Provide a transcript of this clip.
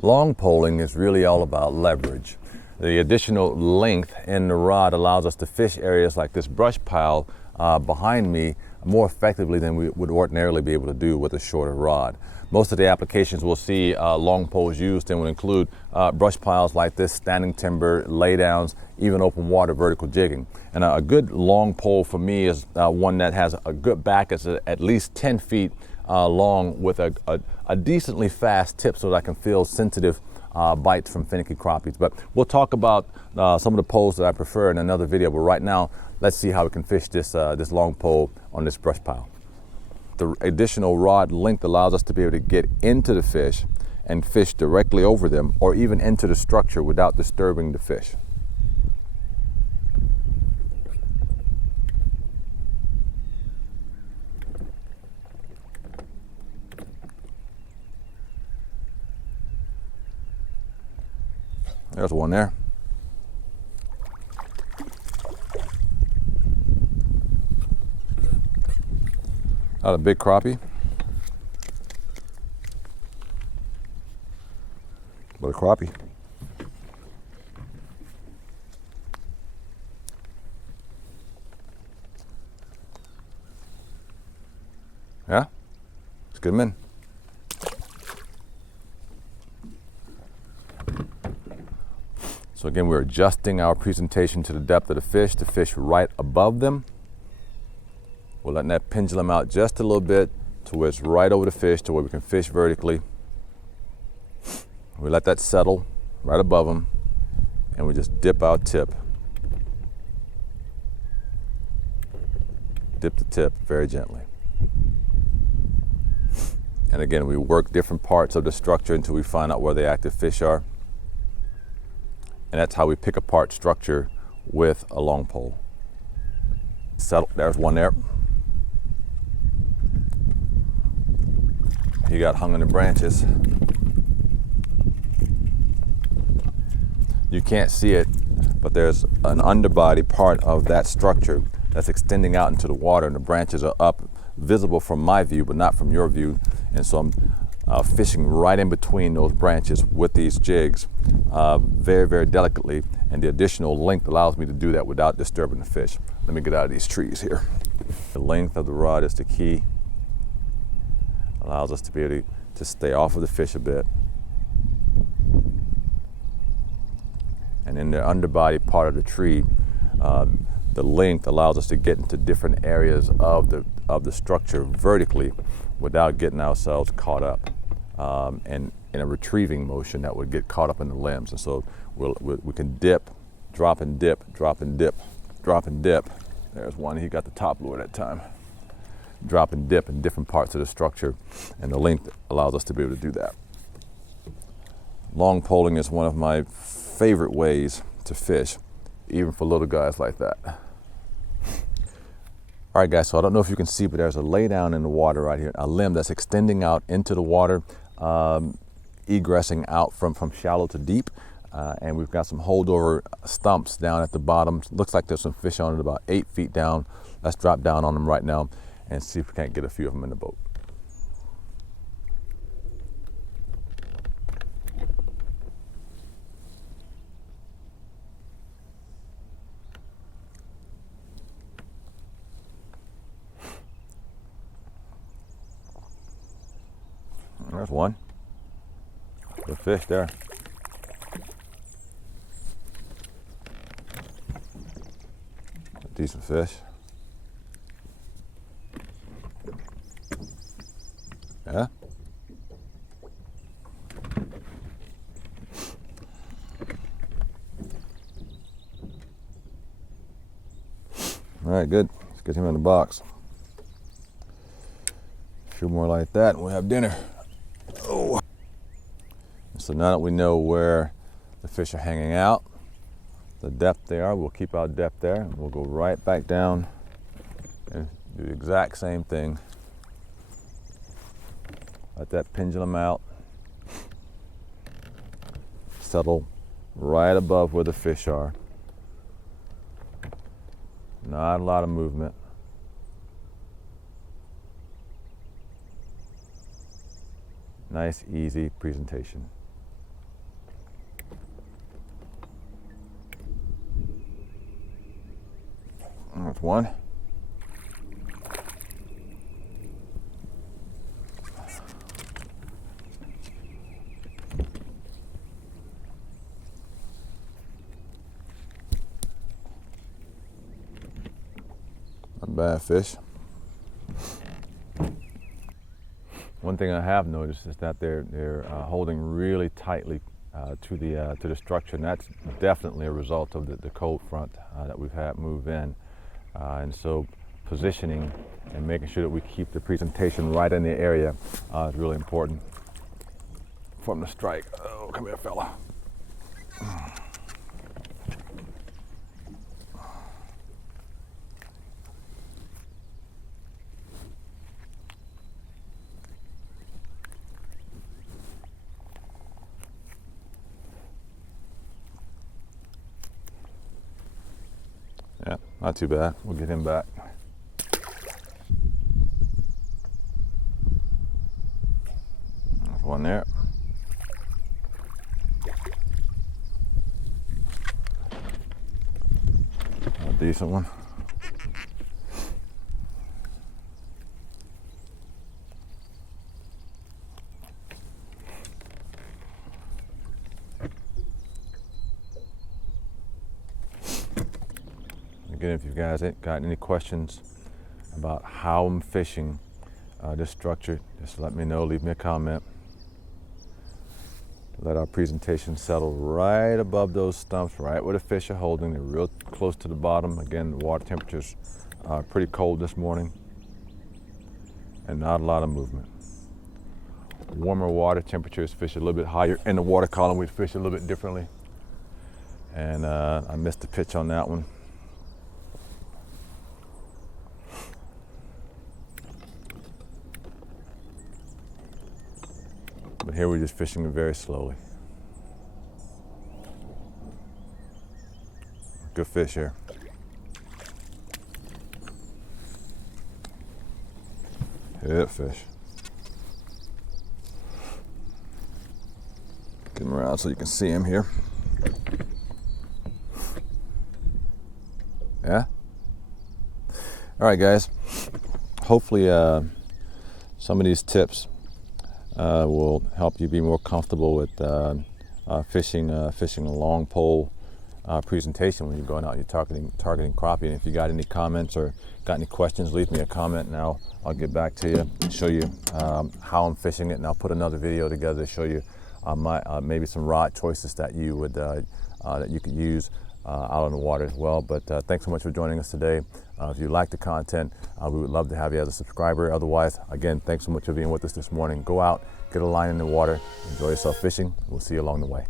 Long poling is really all about leverage. The additional length in the rod allows us to fish areas like this brush pile behind me more effectively than we would ordinarily be able to do with a shorter rod. Most of the applications we'll see long poles used in would include brush piles like this, standing timber, laydowns, even open water vertical jigging. And a good long pole for me is one that has a good back, it's at least 10 feet long with a decently fast tip so that I can feel sensitive bites from finicky crappies. But we'll talk about some of the poles that I prefer in another video, but right now let's see how we can fish this long pole on this brush pile. The additional rod length allows us to be able to get into the fish and fish directly over them, or even into the structure without disturbing the fish. There's one there. Not a big crappie, but a crappie. Yeah, it's good men. So again, we're adjusting our presentation to the depth of the fish to fish right above them. We're letting that pendulum out just a little bit to where it's right over the fish to where we can fish vertically. We let that settle right above them, and we just dip our tip. Dip the tip very gently. And again, we work different parts of the structure until we find out where the active fish are. And that's how we pick apart structure with a long pole. Settle, there's one there. He got hung in the branches. You can't see it, but there's an underbody part of that structure that's extending out into the water, and the branches are up, visible from my view, but not from your view. And so I'm fishing right in between those branches with these jigs, very, very delicately, and the additional length allows me to do that without disturbing the fish. Let me get out of these trees here. The length of the rod is the key. Allows us to be able to stay off of the fish a bit. And in the underbody part of the tree, the length allows us to get into different areas of the structure vertically without getting ourselves caught up and in a retrieving motion that would get caught up in the limbs. And so we can dip, drop and dip, drop and dip, drop and dip. There's one, he got the top lure that time. Drop and dip in different parts of the structure, and the length allows us to be able to do that. Long poling is one of my favorite ways to fish, even for little guys like that. All right, guys, so I don't know if you can see, but there's a laydown in the water right here, a limb that's extending out into the water, egressing out from shallow to deep. And we've got some holdover stumps down at the bottom. Looks like there's some fish on it about 8 feet down. Let's drop down on them right now and see if we can't get a few of them in the boat. There's one. Good fish there. Decent fish. Yeah. All right, good. Let's get him in the box. A few more like that and we'll have dinner. Oh. So now that we know where the fish are hanging out, the depth they are, we'll keep our depth there, and we'll go right back down and do the exact same thing. Let that pendulum out, settle right above where the fish are. Not a lot of movement. Nice, easy presentation. That's one. Not a bad fish. One thing I have noticed is that they're holding really tightly to the structure, and that's definitely a result of the cold front that we've had move in. And so positioning and making sure that we keep the presentation right in the area is really important from the strike. Oh, come here, fella. Yeah, not too bad. We'll get him back. There's one there. A decent one. Again, if you guys ain't got any questions about how I'm fishing this structure, just let me know, leave me a comment. Let our presentation settle right above those stumps, right where the fish are holding. They're real close to the bottom. Again, the water temperatures are pretty cold this morning and not a lot of movement. Warmer water temperatures, fish a little bit higher in the water column. We fish a little bit differently. And I missed the pitch on that one. But here we're just fishing it very slowly. Good fish here. Good fish. Get him around so you can see him here. Yeah? All right, guys. Hopefully some of these tips will help you be more comfortable with fishing a long pole presentation when you're going out and you're targeting crappie. And if you got any comments or got any questions, leave me a comment and I'll get back to you and show you how I'm fishing it, and I'll put another video together to show you maybe some rod choices that you would that you could use out on the water as well. But thanks so much for joining us today. If you like the content, we would love to have you as a subscriber. Otherwise, again, thanks so much for being with us this morning. Go out, get a line in the water, enjoy yourself fishing. We'll see you along the way.